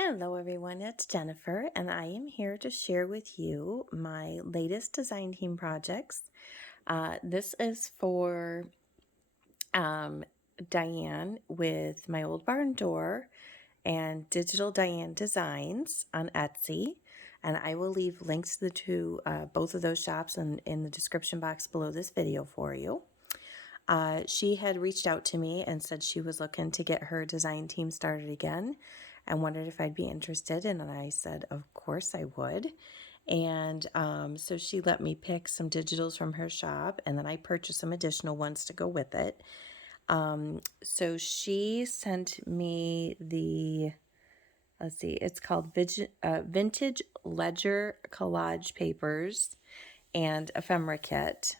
Hello everyone, it's Jennifer and I am here to share with you my latest design team projects. This is for Diane with my old barn door and Digital Diane Designs on Etsy. And I will leave links to both of those shops in the description box below this video for you. She had reached out to me and said she was looking to get her design team started again and wondered if I'd be interested. And I said, of course I would. And so she let me pick some digitals from her shop, and then I purchased some additional ones to go with it. So she sent me the, let's see, it's called Vintage Ledger Collage Papers and Ephemera Kit.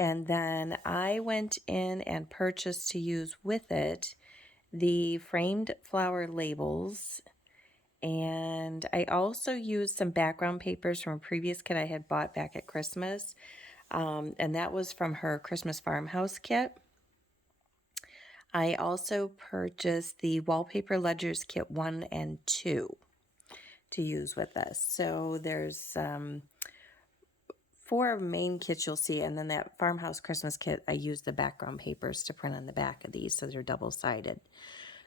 And then I went in and purchased to use with it the framed flower labels. And I also used some background papers from a previous kit I had bought back at Christmas. And that was from her Christmas farmhouse kit. I also purchased the Wallpaper Ledgers Kit 1 and 2 to use with this. So there's 4 main kits you'll see, and then that farmhouse Christmas kit, I used the background papers to print on the back of these, so they're double-sided.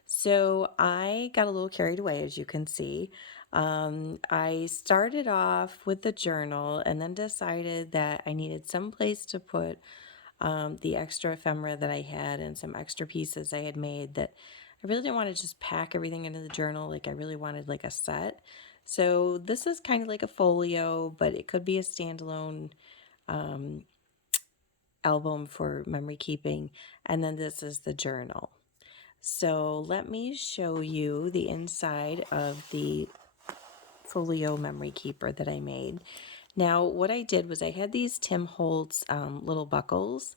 So I got a little carried away, as you can see. I started off with the journal and then decided that I needed some place to put the extra ephemera that I had and some extra pieces I had made that I really didn't want to just pack everything into the journal. Like I really wanted like a set. So this is kind of like a folio, but it could be a standalone album for memory keeping. And then this is the journal. So let me show you the inside of the folio memory keeper that I made. Now, what I did was I had these Tim Holtz little buckles,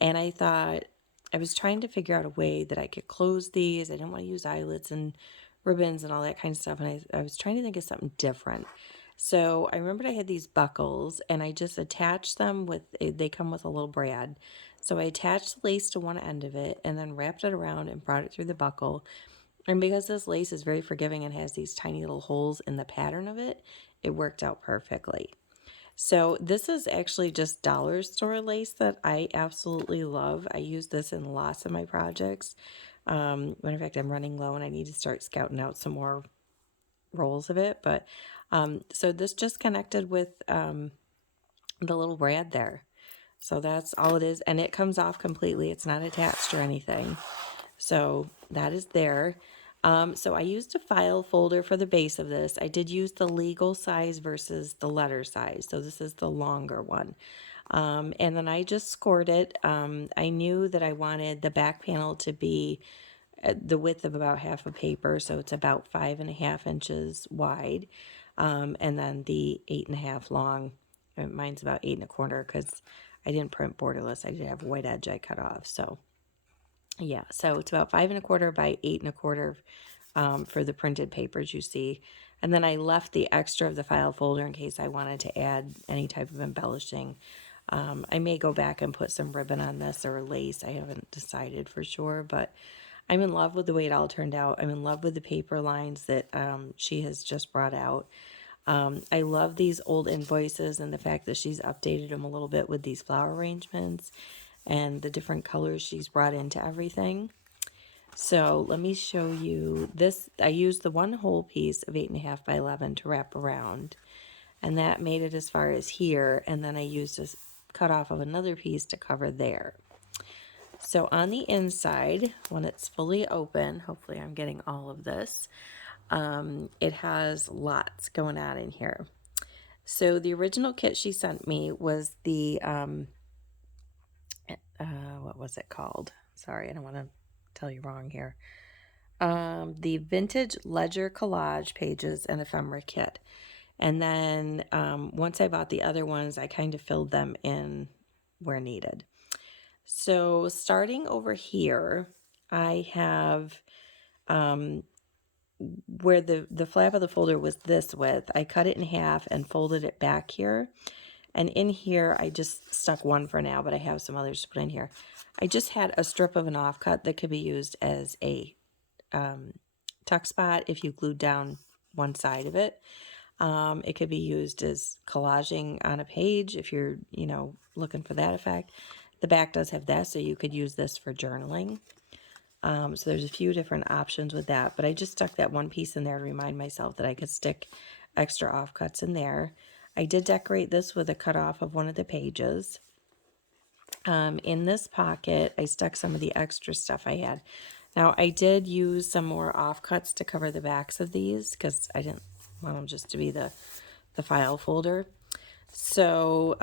and I thought I was trying to figure out a way that I could close these. I didn't want to use eyelets and ribbons and all that kind of stuff, and I was trying to think of something different. So I remembered I had these buckles, and I just attached them with, they come with a little brad. So I attached the lace to one end of it and then wrapped it around and brought it through the buckle. And because this lace is very forgiving and has these tiny little holes in the pattern of it, it worked out perfectly. So this is actually just dollar store lace that I absolutely love. I use this in lots of my projects. Matter of fact, I'm running low and I need to start scouting out some more rolls of it. But so this just connected with the little brad there. So that's all it is. And it comes off completely. It's not attached or anything. So that is there. So I used a file folder for the base of this. I did use the legal size versus the letter size. So this is the longer one. And then I just scored it. I knew that I wanted the back panel to be the width of about half a paper. So it's about 5.5 inches wide. And then the 8.5 long. Mine's about 8.25 because I didn't print borderless. I did have a white edge I cut off. So yeah, so it's about 5.25 by 8.25 for the printed papers you see. And then I left the extra of the file folder in case I wanted to add any type of embellishing. I may go back and put some ribbon on this or lace. I haven't decided for sure, but I'm in love with the way it all turned out. I'm in love with the paper lines that she has just brought out. I love these old invoices and the fact that she's updated them a little bit with these flower arrangements and the different colors she's brought into everything. So let me show you this. I used the one whole piece of 8.5 by 11 to wrap around, and that made it as far as here, and then I used a cut off of another piece to cover there. So on the inside, when it's fully open, hopefully I'm getting all of this, it has lots going on in here. So the original kit she sent me was the, what was it called? Sorry, I don't want to tell you wrong here. The Vintage Ledger Collage Pages and Ephemera Kit. And then once I bought the other ones, I kind of filled them in where needed. So starting over here, I have where the flap of the folder was this width, I cut it in half and folded it back here. And in here, I just stuck one for now, but I have some others to put in here. I just had a strip of an offcut that could be used as a tuck spot if you glued down one side of it. It could be used as collaging on a page if you're, you know, looking for that effect. The back does have that, so you could use this for journaling. So there's a few different options with that, but I just stuck that one piece in there to remind myself that I could stick extra offcuts in there. I did decorate this with a cutoff of one of the pages. In this pocket, I stuck some of the extra stuff I had. Now, I did use some more offcuts to cover the backs of these because I didn't want them just to be the file folder. So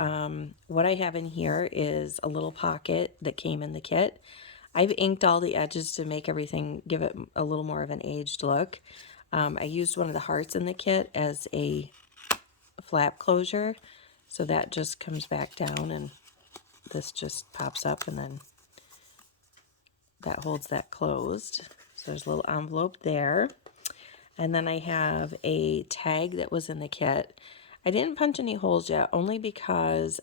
what I have in here is a little pocket that came in the kit. I've inked all the edges to make everything, give it a little more of an aged look. I used one of the hearts in the kit as a flap closure. So that just comes back down and this just pops up and then that holds that closed. So there's a little envelope there. And then I have a tag that was in the kit. I didn't punch any holes yet, only because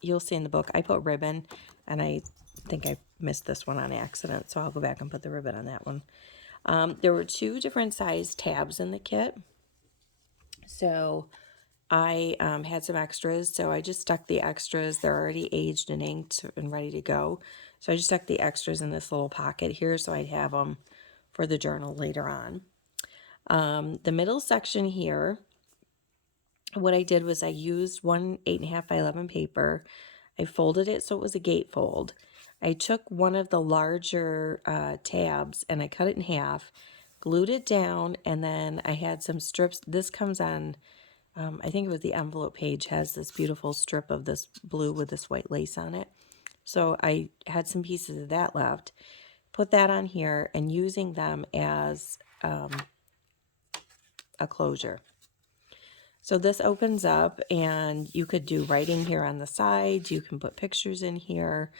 you'll see in the book I put ribbon, and I think I missed this one on accident, so I'll go back and put the ribbon on that one. There were 2 different size tabs in the kit. So I had some extras, so I just stuck the extras. They're already aged and inked and ready to go. So I just stuck the extras in this little pocket here so I'd have them for the journal later on. The middle section here, what I did was I used one 8.5 by 11 paper. I folded it so it was a gatefold. I took one of the larger tabs and I cut it in half, glued it down, and then I had some strips. This comes on, I think it was the envelope page, has this beautiful strip of this blue with this white lace on it. So I had some pieces of that left. Put that on here and using them as a closure. So this opens up and you could do writing here on the sides. You can put pictures in here.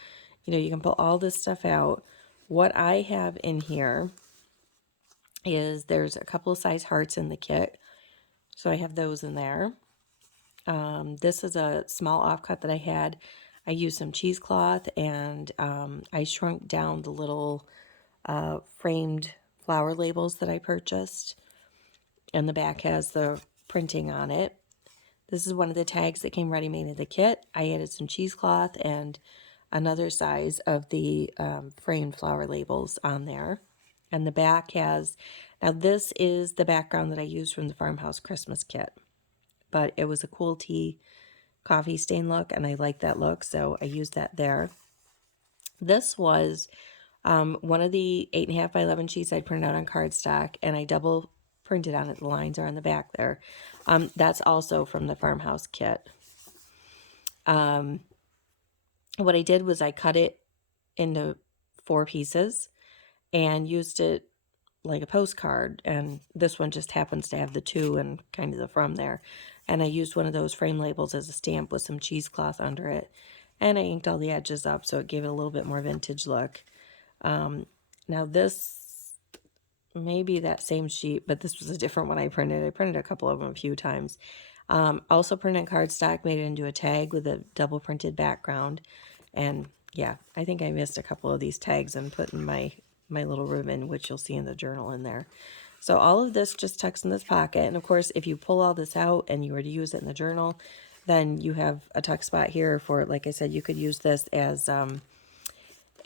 You know, you can pull all this stuff out. What I have in here is there's a couple of size hearts in the kit. So I have those in there. This is a small offcut that I had. I used some cheesecloth and I shrunk down the little framed flower labels that I purchased. And the back has the printing on it. This is one of the tags that came ready-made in the kit. I added some cheesecloth and another size of the framed flower labels on there. And the back has, now this is the background that I used from the Farmhouse Christmas kit. But it was a cool tea coffee stain look, and I like that look, so I used that there. This was one of the 8.5 by 11 sheets I printed out on cardstock, and I double printed on it. The lines are on the back there. That's also from the Farmhouse kit. What I did was I cut it into 4 pieces and used it like a postcard, and this one just happens to have the 2 and kind of the from there. And I used one of those frame labels as a stamp with some cheesecloth under it, and I inked all the edges up so it gave it a little bit more vintage look. Now this may be that same sheet, but this was a different one I printed. I printed a couple of them a few times. Also printed cardstock, made it into a tag with a double printed background. And yeah, I think I missed a couple of these tags and put in my little ribbon, which you'll see in the journal in there. So all of this just tucks in this pocket. And of course, if you pull all this out and you were to use it in the journal, then you have a tuck spot here for, like I said, you could use this as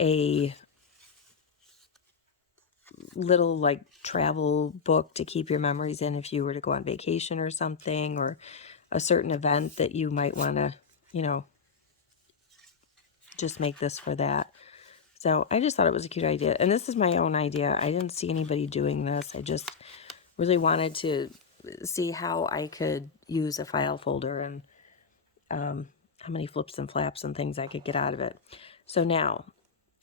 a little like travel book to keep your memories in if you were to go on vacation or something, or a certain event that you might want to, you know, just make this for that. So I just thought it was a cute idea. And this is my own idea. I didn't see anybody doing this. I just really wanted to see how I could use a file folder and how many flips and flaps and things I could get out of it. So now,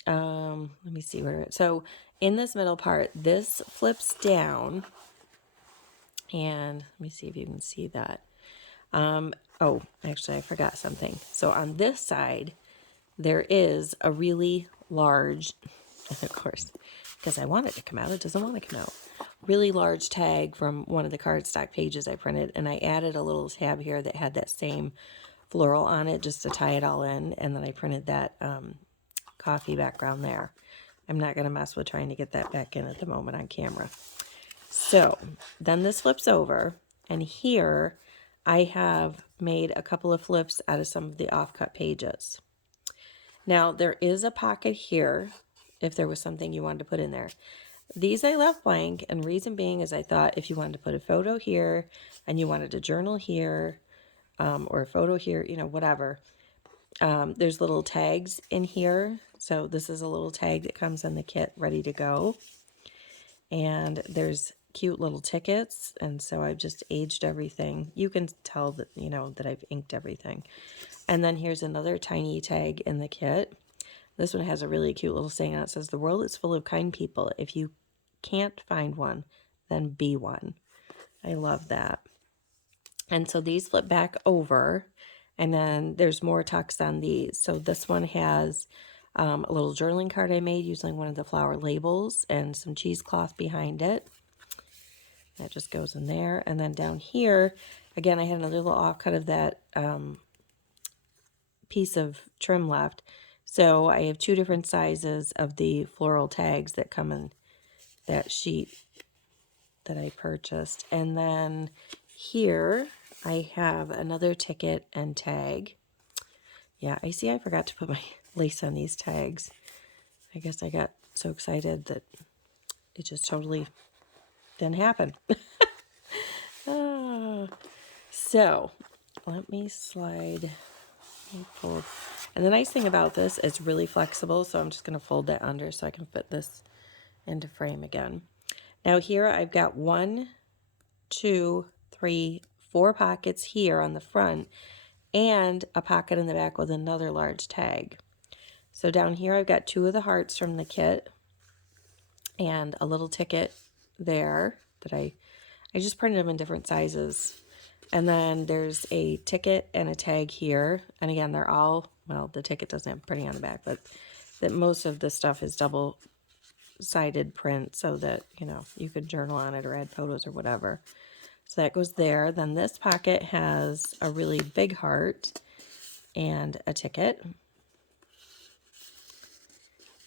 let me see where, so in this middle part, this flips down, and let me see if you can see that. Oh, actually I forgot something. So on this side, there is a really large, of course, because I want it to come out, it doesn't want to come out, really large tag from one of the cardstock pages I printed, and I added a little tab here that had that same floral on it just to tie it all in, and then I printed that coffee background there. I'm not going to mess with trying to get that back in at the moment on camera. So then this flips over, and here I have made a couple of flips out of some of the offcut pages. Now there is a pocket here if there was something you wanted to put in there. These I left blank, and reason being is I thought if you wanted to put a photo here and you wanted a journal here, or a photo here, you know, whatever. There's little tags in here. So this is a little tag that comes in the kit ready to go. And there's cute little tickets. And so I've just aged everything. You can tell that, you know, that I've inked everything. And then here's another tiny tag in the kit. This one has a really cute little saying on it. It says, "The world is full of kind people. If you can't find one, then be one." I love that. And so these flip back over, and then there's more tucks on these. So this one has a little journaling card I made using one of the flower labels and some cheesecloth behind it. That just goes in there. And then down here, again, I had another little offcut of that piece of trim left. So I have two different sizes of the floral tags that come in that sheet that I purchased. And then here I have another ticket and tag. Yeah, I see I forgot to put my lace on these tags. I guess I got so excited that it just totally didn't happen. So let me slide. Fold. And the nice thing about this, it's really flexible, so I'm just going to fold that under so I can fit this into frame again. Now here I've got 1, 2, 3, 4 pockets here on the front and a pocket in the back with another large tag. So down here I've got 2 of the hearts from the kit and a little ticket there that I just printed them in different sizes. And then there's a ticket and a tag here. And again, they're all, well, the ticket doesn't have printing on the back, but that most of the stuff is double-sided print so that, you know, you could journal on it or add photos or whatever. So that goes there. Then this pocket has a really big heart and a ticket.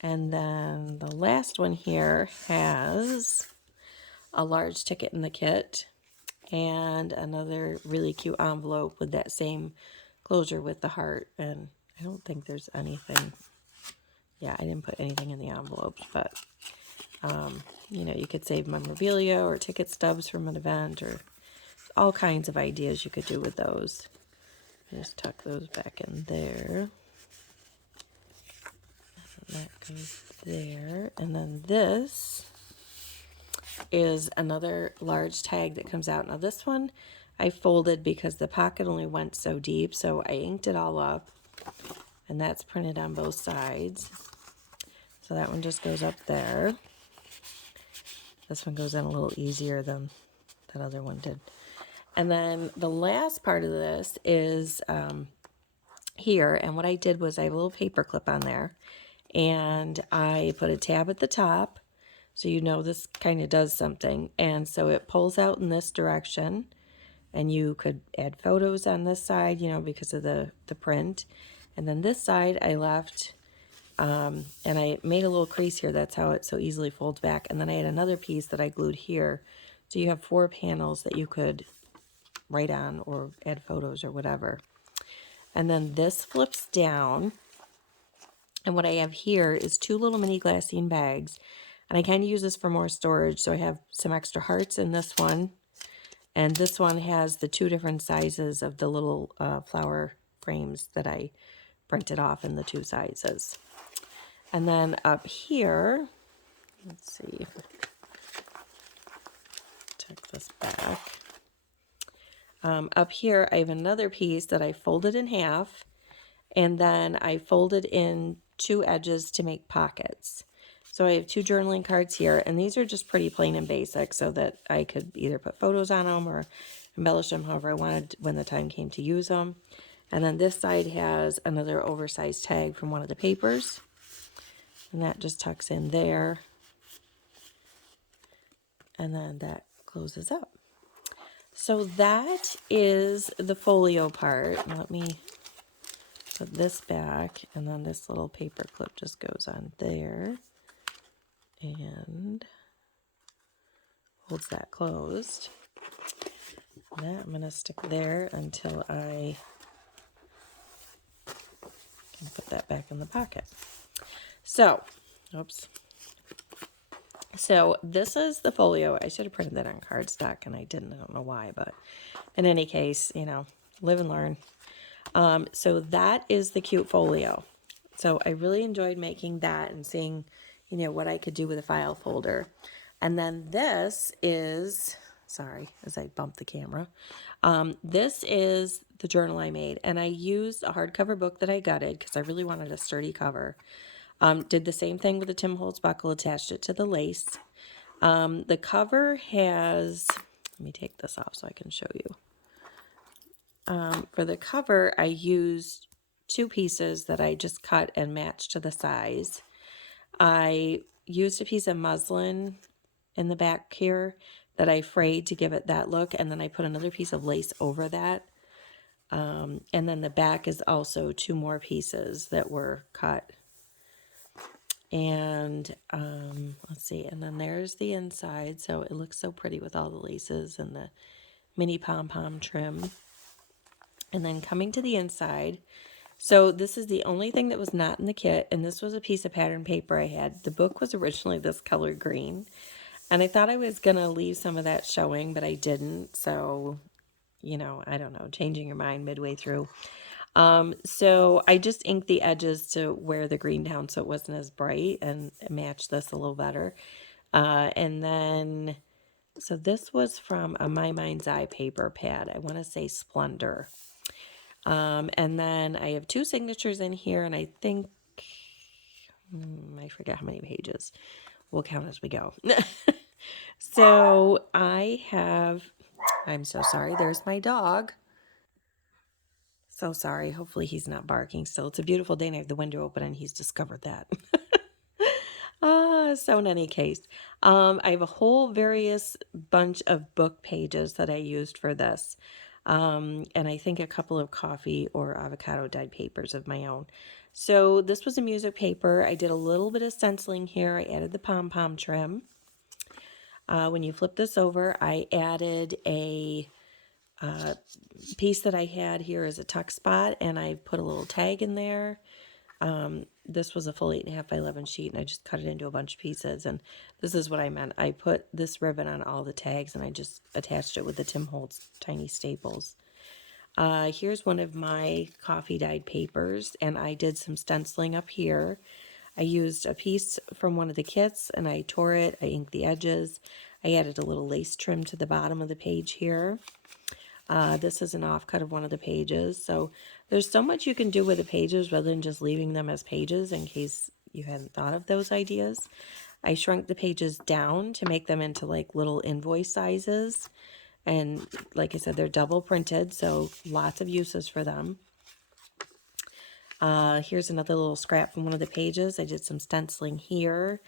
And then the last one here has a large ticket in the kit and another really cute envelope with that same closure with the heart. And I don't think there's anything. Yeah, I didn't put anything in the envelopes, but you know, you could save memorabilia or ticket stubs from an event or all kinds of ideas you could do with those. Just tuck those back in there. And that goes there. And then this is another large tag that comes out. Now this one I folded because the pocket only went so deep, so I inked it all up, and that's printed on both sides. So that one just goes up there. This one goes in a little easier than that other one did. And then the last part of this is here, and what I did was I have a little paper clip on there, and I put a tab at the top. So you know this kind of does something. And so it pulls out in this direction. And you could add photos on this side, you know, because of the print. And then this side I left, and I made a little crease here. That's how it so easily folds back. And then I had another piece that I glued here. So you have 4 panels that you could write on or add photos or whatever. And then this flips down. And what I have here is 2 little mini glassine bags. And I kind of use this for more storage, so I have some extra hearts in this one. And this one has the 2 different sizes of the little flower frames that I printed off in the 2 sizes. And then up here, let's see, tuck this back. Up here, I have another piece that I folded in half, and then I folded in 2 edges to make pockets. So I have 2 journaling cards here, and these are just pretty plain and basic so that I could either put photos on them or embellish them however I wanted when the time came to use them. And then this side has another oversized tag from one of the papers, and that just tucks in there. And then that closes up. So that is the folio part. Let me put this back, and then this little paper clip just goes on there. and holds that closed. That I'm going to stick there until I can put that back in the pocket. So, oops. So this is the folio. I should have printed that on cardstock and I didn't. I don't know why, but in any case, you know, live and learn. So that is the cute folio. So I really enjoyed making that and seeing, you know, what I could do with a file folder. And then this is, sorry, as I bumped the camera. This is the journal I made, and I used a hardcover book that I gutted because I really wanted a sturdy cover. Did the same thing with the Tim Holtz buckle, attached it to the lace. The cover has, let me take this off so I can show you. For the cover, I used 2 pieces that I just cut and matched to the size. I used a piece of muslin in the back here that I frayed to give it that look, and then I put another piece of lace over that. And then the back is also 2 more pieces that were cut. And let's see, and then there's the inside, so it looks so pretty with all the laces and the mini pom-pom trim. And then coming to the inside, so this is the only thing that was not in the kit, and this was a piece of pattern paper I had. The book was originally this color green, and I thought I was going to leave some of that showing, but I didn't. So, you know, I don't know, changing your mind midway through. So I just inked the edges to wear the green down so it wasn't as bright and matched this a little better. And then, so this was from a My Mind's Eye paper pad. I want to say Splendor. And then I have 2 signatures in here, and I think, I forget how many pages. We'll count as we go. So I have, I'm so sorry, there's my dog. So sorry. Hopefully he's not barking still. It's a beautiful day and I have the window open and he's discovered that. So in any case, I have a whole various bunch of book pages that I used for this. And I think a couple of coffee or avocado dyed papers of my own. So this was a music paper. I did a little bit of stenciling here. I added the pom-pom trim. When you flip this over, I added a piece that I had here as a tuck spot, and I put a little tag in there. This was a full 8.5 by 11 sheet, and I just cut it into a bunch of pieces, and this is what I meant. I put this ribbon on all the tags, and I just attached it with the Tim Holtz tiny staples. Here's one of my coffee dyed papers, and I did some stenciling up here. I used a piece from one of the kits, and I tore it. I inked the edges. I added a little lace trim to the bottom of the page here. This is an offcut of one of the pages. So there's so much you can do with the pages rather than just leaving them as pages in case you hadn't thought of those ideas. I shrunk the pages down to make them into like little invoice sizes. And like I said, they're double printed, so lots of uses for them. Here's another little scrap from one of the pages. I did some stenciling here.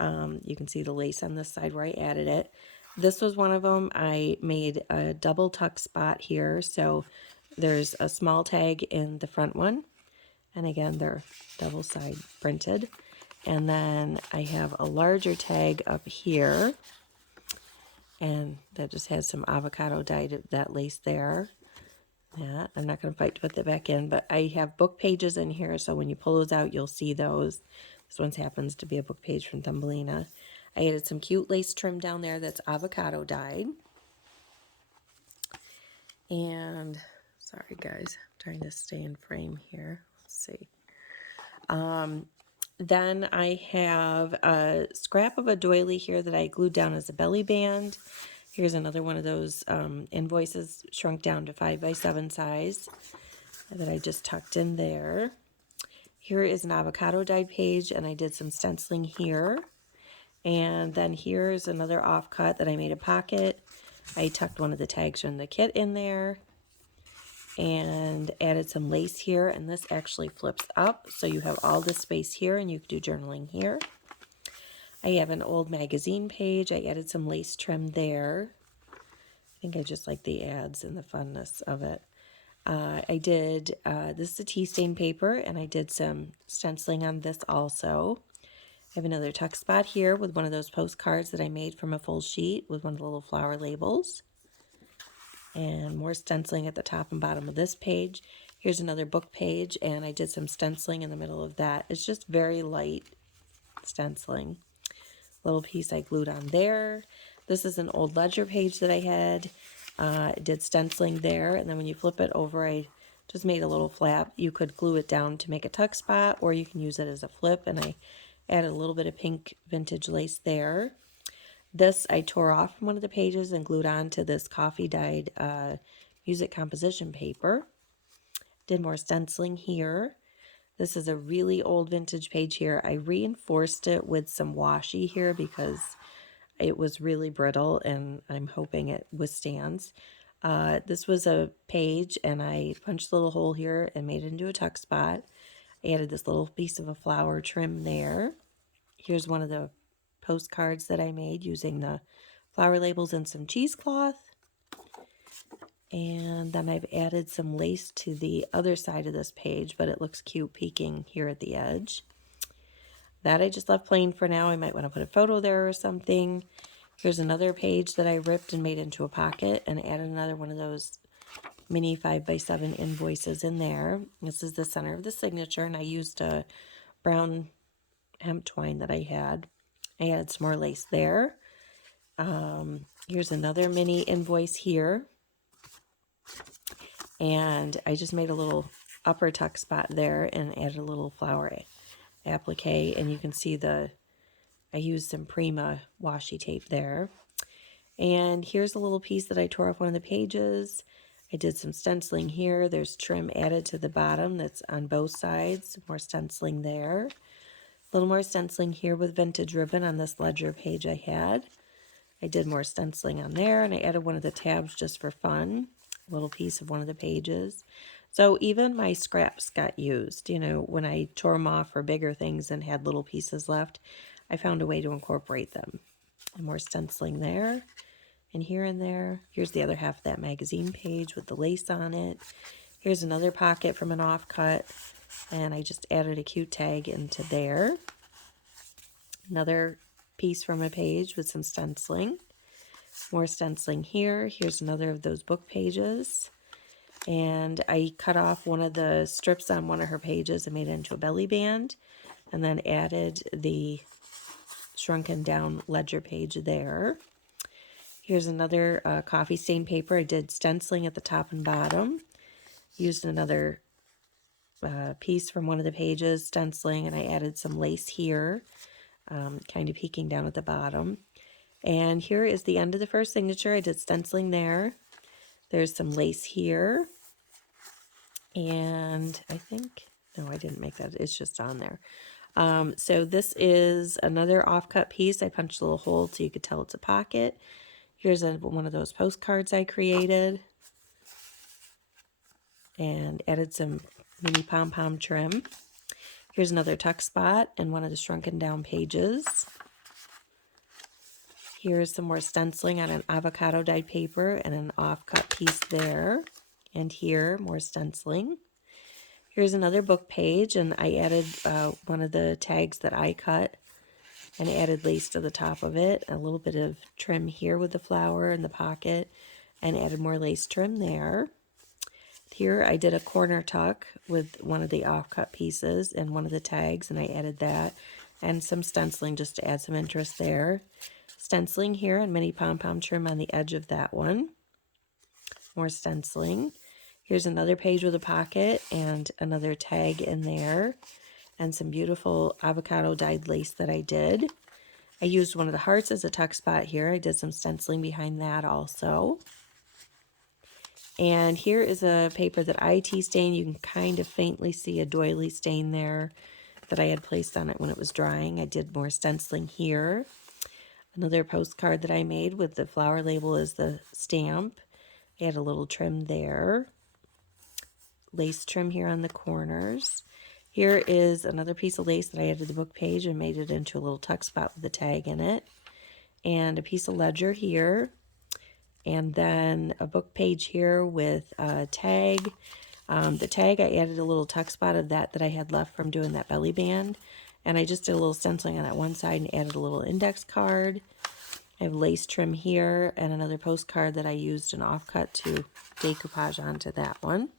You can see the lace on this side where I added it. This was one of them. I made a double tuck spot here. So there's a small tag in the front one. And again, they're double side printed. And then I have a larger tag up here. And that just has some avocado dyed, that lace there. Yeah, I'm not going to fight to put that back in, but I have book pages in here. So when you pull those out, you'll see those. This one happens to be a book page from Thumbelina. I added some cute lace trim down there that's avocado dyed. And, sorry guys, I'm trying to stay in frame here. Let's see. Then I have a scrap of a doily here that I glued down as a belly band. Here's another one of those invoices shrunk down to 5 by 7 size that I just tucked in there. Here is an avocado dyed page, and I did some stenciling here. And then here's another offcut that I made a pocket. I tucked one of the tags from the kit in there and added some lace here. And this actually flips up, so you have all this space here and you can do journaling here. I have an old magazine page. I added some lace trim there. I think I just like the ads and the funness of it. I did, this is a tea stain paper, and I did some stenciling on this also. have another tuck spot here with one of those postcards that I made from a full sheet with one of the little flower labels. And more stenciling at the top and bottom of this page. Here's another book page, and I did some stenciling in the middle of that. It's just very light stenciling. Little piece I glued on there. This is an old ledger page that I had. I did stenciling there, and then when you flip it over, I just made a little flap. You could glue it down to make a tuck spot, or you can use it as a flip, and I added a little bit of pink vintage lace there. This I tore off from one of the pages and glued onto this coffee dyed music composition paper. Did more stenciling here. This is a really old vintage page here. I reinforced it with some washi here because it was really brittle, and I'm hoping it withstands. This was a page, and I punched a little hole here and made it into a tuck spot. I added this little piece of a flower trim there. Here's one of the postcards that I made using the flower labels and some cheesecloth. And then I've added some lace to the other side of this page, but it looks cute peeking here at the edge. That I just left plain for now. I might want to put a photo there or something. Here's another page that I ripped and made into a pocket and added another one of those mini 5x7 invoices in there. This is the center of the signature, and I used a brown hemp twine that I had. I added some more lace there. Here's another mini invoice here. And I just made a little upper tuck spot there and added a little flower applique. And you can see I used some Prima washi tape there. And here's a little piece that I tore off one of the pages. I did some stenciling here. There's trim added to the bottom that's on both sides. More stenciling there. A little more stenciling here with vintage ribbon on this ledger page I had. I did more stenciling on there, and I added one of the tabs just for fun. A little piece of one of the pages. So even my scraps got used. You know, when I tore them off for bigger things and had little pieces left, I found a way to incorporate them. And more stenciling there and here and there. Here's the other half of that magazine page with the lace on it. Here's another pocket from an offcut, and I just added a cute tag into there. Another piece from a page with some stenciling. More stenciling here. Here's another of those book pages. And I cut off one of the strips on one of her pages and made it into a belly band. And then added the shrunken down ledger page there. Here's another coffee stain paper. I did stenciling at the top and bottom. Used another piece from one of the pages, stenciling, and I added some lace here, kind of peeking down at the bottom. And here is the end of the first signature. I did stenciling there. There's some lace here. And I think, no, I didn't make that. It's just on there. So this is another offcut piece. I punched a little hole so you could tell it's a pocket. Here's one of those postcards I created. And added some mini pom-pom trim. Here's another tuck spot and one of the shrunken down pages. Here's some more stenciling on an avocado dyed paper and an offcut piece there. And here, more stenciling. Here's another book page, and I added one of the tags that I cut and added lace to the top of it. A little bit of trim here with the flower in the pocket and added more lace trim there. Here I did a corner tuck with one of the offcut pieces and one of the tags, and I added that and some stenciling just to add some interest there. Stenciling here and mini pom-pom trim on the edge of that one. More stenciling. Here's another page with a pocket and another tag in there and some beautiful avocado dyed lace that I did. I used one of the hearts as a tuck spot here. I did some stenciling behind that also. And here is a paper that I tea stained. You can kind of faintly see a doily stain there that I had placed on it when it was drying. I did more stenciling here. Another postcard that I made with the flower label as the stamp. I had a little trim there. Lace trim here on the corners. Here is another piece of lace that I added to the book page and made it into a little tuck spot with a tag in it. And a piece of ledger here. And then a book page here with a tag. The tag, I added a little tuck spot of that I had left from doing that belly band. And I just did a little stenciling on that one side and added a little index card. I have lace trim here and another postcard that I used an offcut to decoupage onto that one.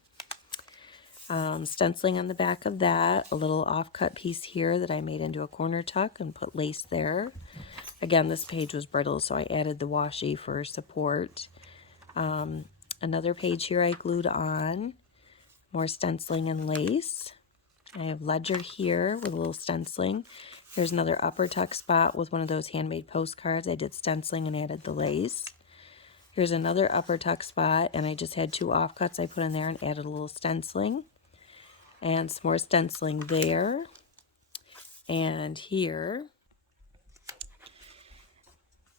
Stenciling on the back of that, a little offcut piece here that I made into a corner tuck and put lace there. Again, this page was brittle, so I added the washi for support. Another page here I glued on, more stenciling and lace. I have ledger here with a little stenciling. Here's another upper tuck spot with one of those handmade postcards. I did stenciling and added the lace. Here's another upper tuck spot, and I just had 2 offcuts I put in there and added a little stenciling. And some more stenciling there and here.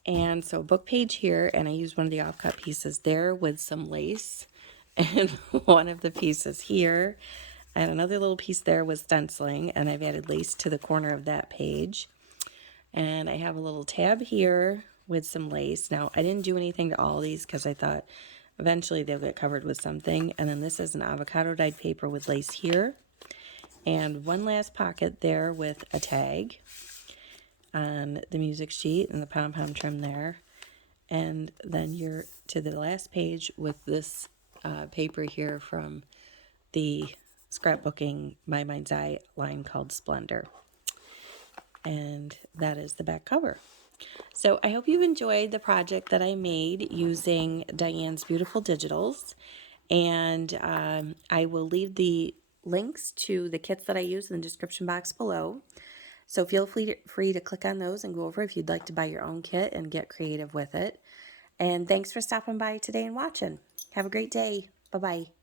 And so book page here, and I used one of the offcut pieces there with some lace. And one of the pieces here, and another little piece there with stenciling, and I've added lace to the corner of that page. And I have a little tab here with some lace. Now, I didn't do anything to all these because I thought eventually they'll get covered with something. And then this is an avocado dyed paper with lace here. And one last pocket there with a tag on the music sheet and the pom-pom trim there. And then you're to the last page with this paper here from the scrapbooking My Mind's Eye line called Splendor. And that is the back cover. So I hope you enjoyed the project that I made using Diane's beautiful digitals. And I will leave the links to the kits that I use in the description box below. So feel free to click on those and go over if you'd like to buy your own kit and get creative with it. And thanks for stopping by today and watching. Have a great day. Bye-bye.